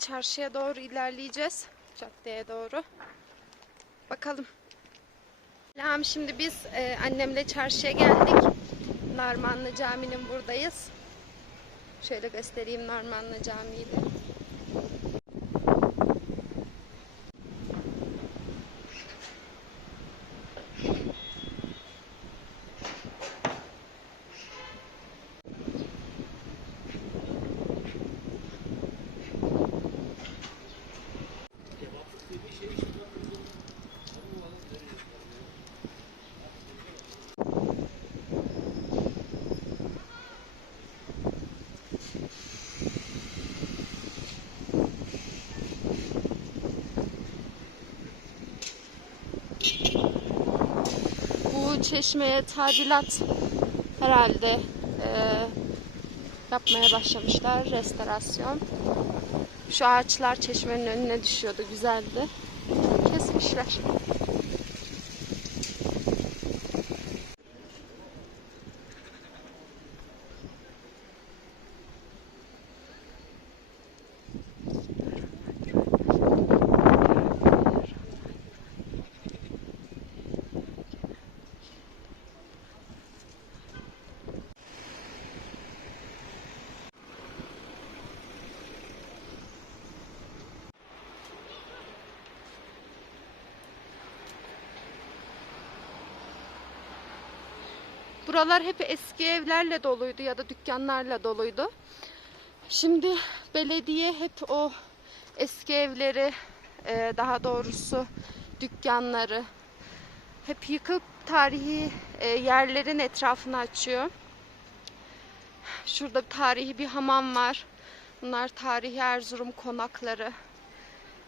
çarşıya doğru ilerleyeceğiz. Caddeye doğru. Bakalım. Selam şimdi biz e, annemle çarşıya geldik. Narmanlı Cami'nin buradayız. Şöyle göstereyim Narmanlı Camii'yi de. Bu çeşmeye tadilat herhalde e, yapmaya başlamışlar. Restorasyon. Şu ağaçlar çeşmenin önüne düşüyordu. Güzeldi. Kesmişler. Buralar hep eski evlerle doluydu ya da dükkanlarla doluydu. Şimdi belediye hep o eski evleri, e, daha doğrusu dükkanları hep yıkıp tarihi e, yerlerin etrafını açıyor. Şurada tarihi bir hamam var. Bunlar tarihi Erzurum konakları.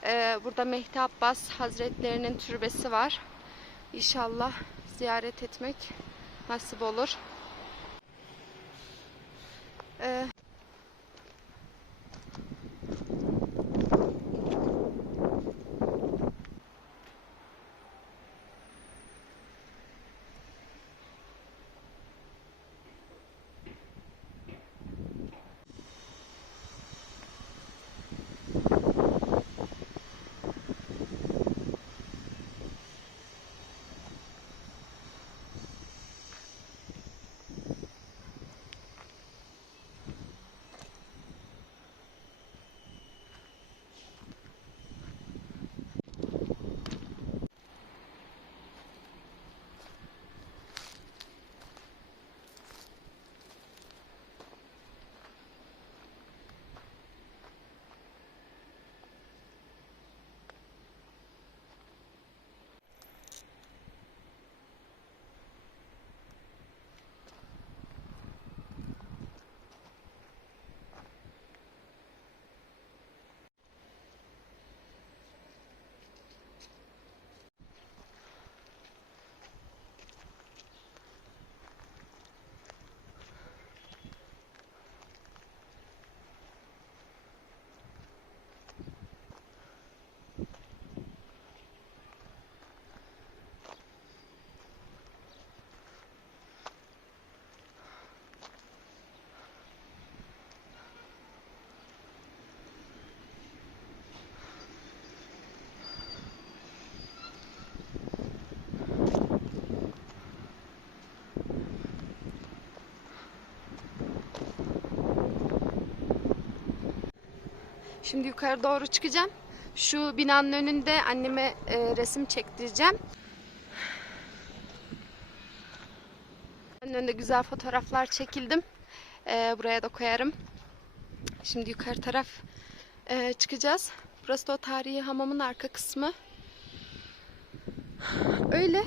E, burada Mehdi Abbas Hazretlerinin türbesi var. İnşallah ziyaret etmek nasip olur. Ee, Şimdi yukarı doğru çıkacağım. Şu binanın önünde anneme e, resim çektireceğim. Önünde güzel fotoğraflar çekildim. E, buraya da koyarım. Şimdi yukarı taraf e, çıkacağız. Burası da o tarihi hamamın arka kısmı. Öyle.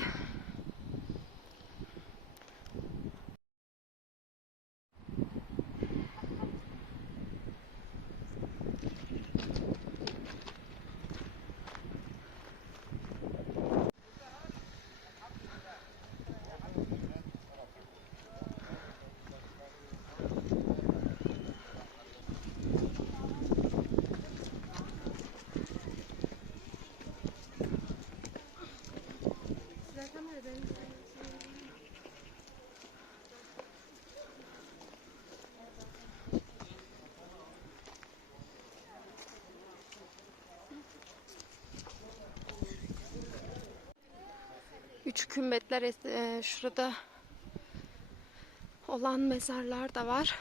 Kümbetler e, şurada olan mezarlar da var.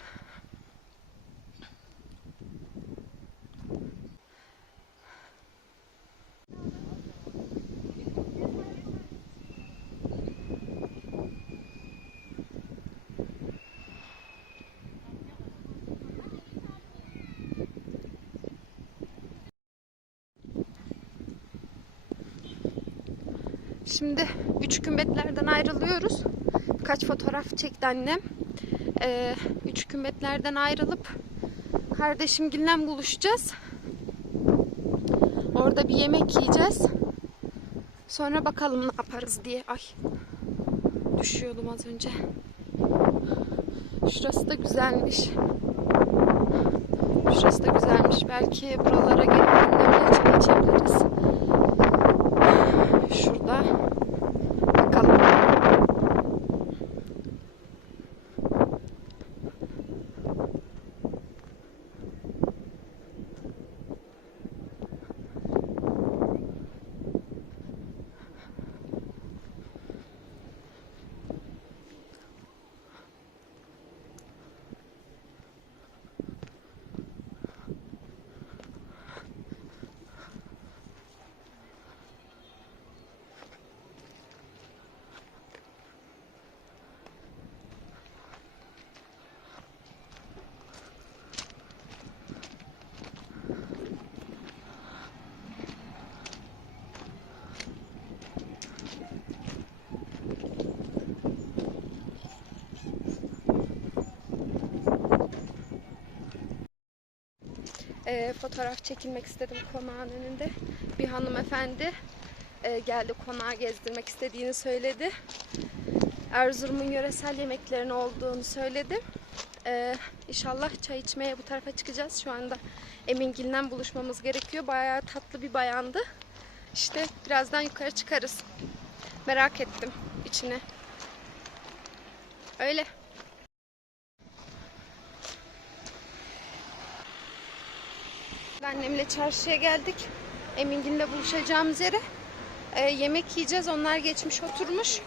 Şimdi üç kümbetlerden ayrılıyoruz. Birkaç fotoğraf çekti annem. Ee, üç kümbetlerden ayrılıp kardeşimgille buluşacağız. Orada bir yemek yiyeceğiz. Sonra bakalım ne yaparız diye. Ay düşüyordum az önce. Şurası da güzelmiş. Şurası da güzelmiş. Belki buralara gelip annemle çay içebiliriz. Şurada. Bakalım. E, fotoğraf çekilmek istedim konağın önünde. Bir hanımefendi e, geldi konağı gezdirmek istediğini söyledi. Erzurum'un yöresel yemeklerinin olduğunu söyledi. E, inşallah çay içmeye bu tarafa çıkacağız. Şu anda Emingil'den buluşmamız gerekiyor. Bayağı tatlı bir bayandı. İşte birazdan yukarı çıkarız. Merak ettim içini. Öyle. Annemle çarşıya geldik. Emingil'le buluşacağımız yere. Ee, yemek yiyeceğiz. Onlar geçmiş oturmuş.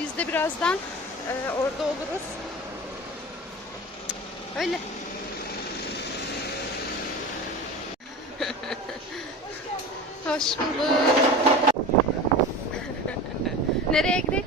Biz de birazdan e, orada oluruz. Öyle. Hoş bulduk. Nereye gidelim?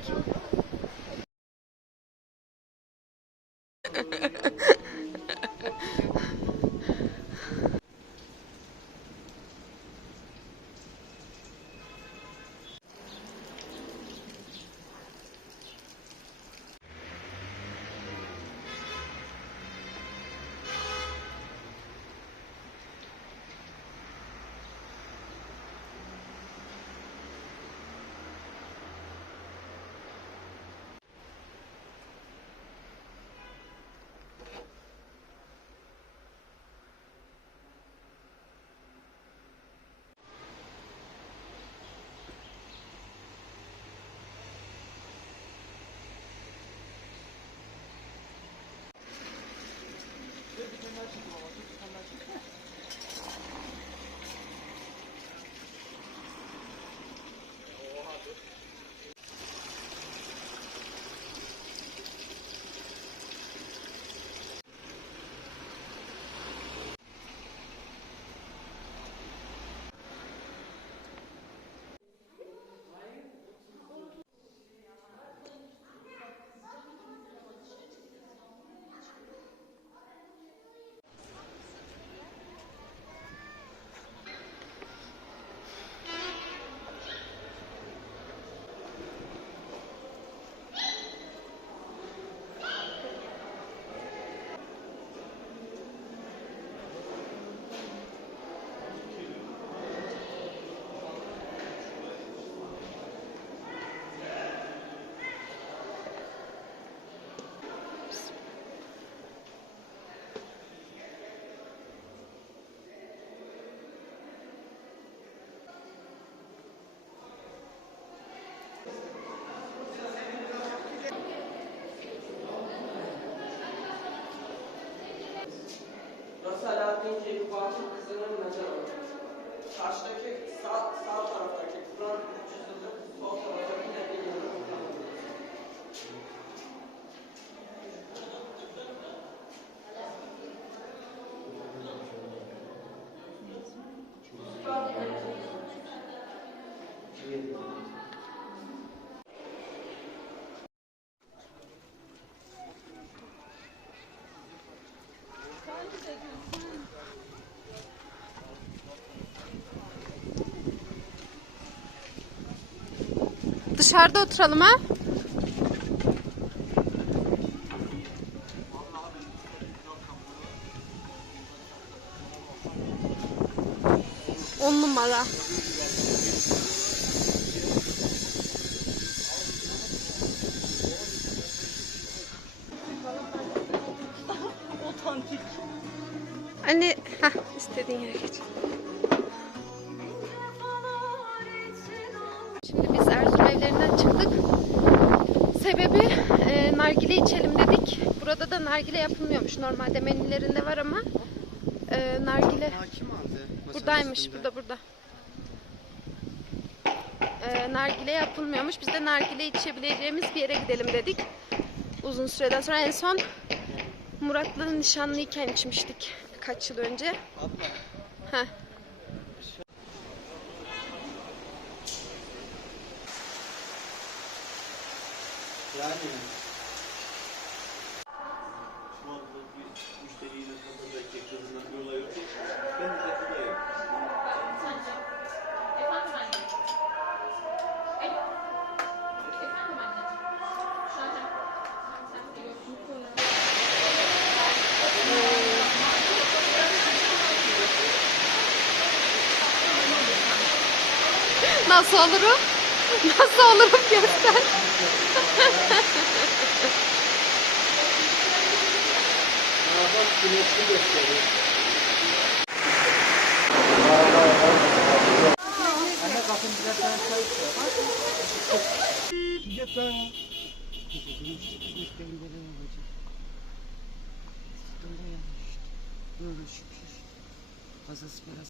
한 달씩 먹어, 한 달씩. Alaaddin Keykubat'ın kızının mezarı. Karşıdaki sağ, sağ taraftaki Kur'an 300 yıllık sol dışarıda oturalım ha. On numara. Otantik. Anne, ha istediğin yere geç. İçelim dedik. Burada da nargile yapılmıyormuş. Normalde menülerinde var ama e, nargile buradaymış. Burada burada. E, nargile yapılmıyormuş. Biz de nargile içebileceğimiz bir yere gidelim dedik. Uzun süreden sonra en son Murat'la nişanlıyken içmiştik. Kaç yıl önce. Abla. Heh. Yani. Nasıl olurum? Nasıl olurum göster. Böyle şükür. Kazası parası.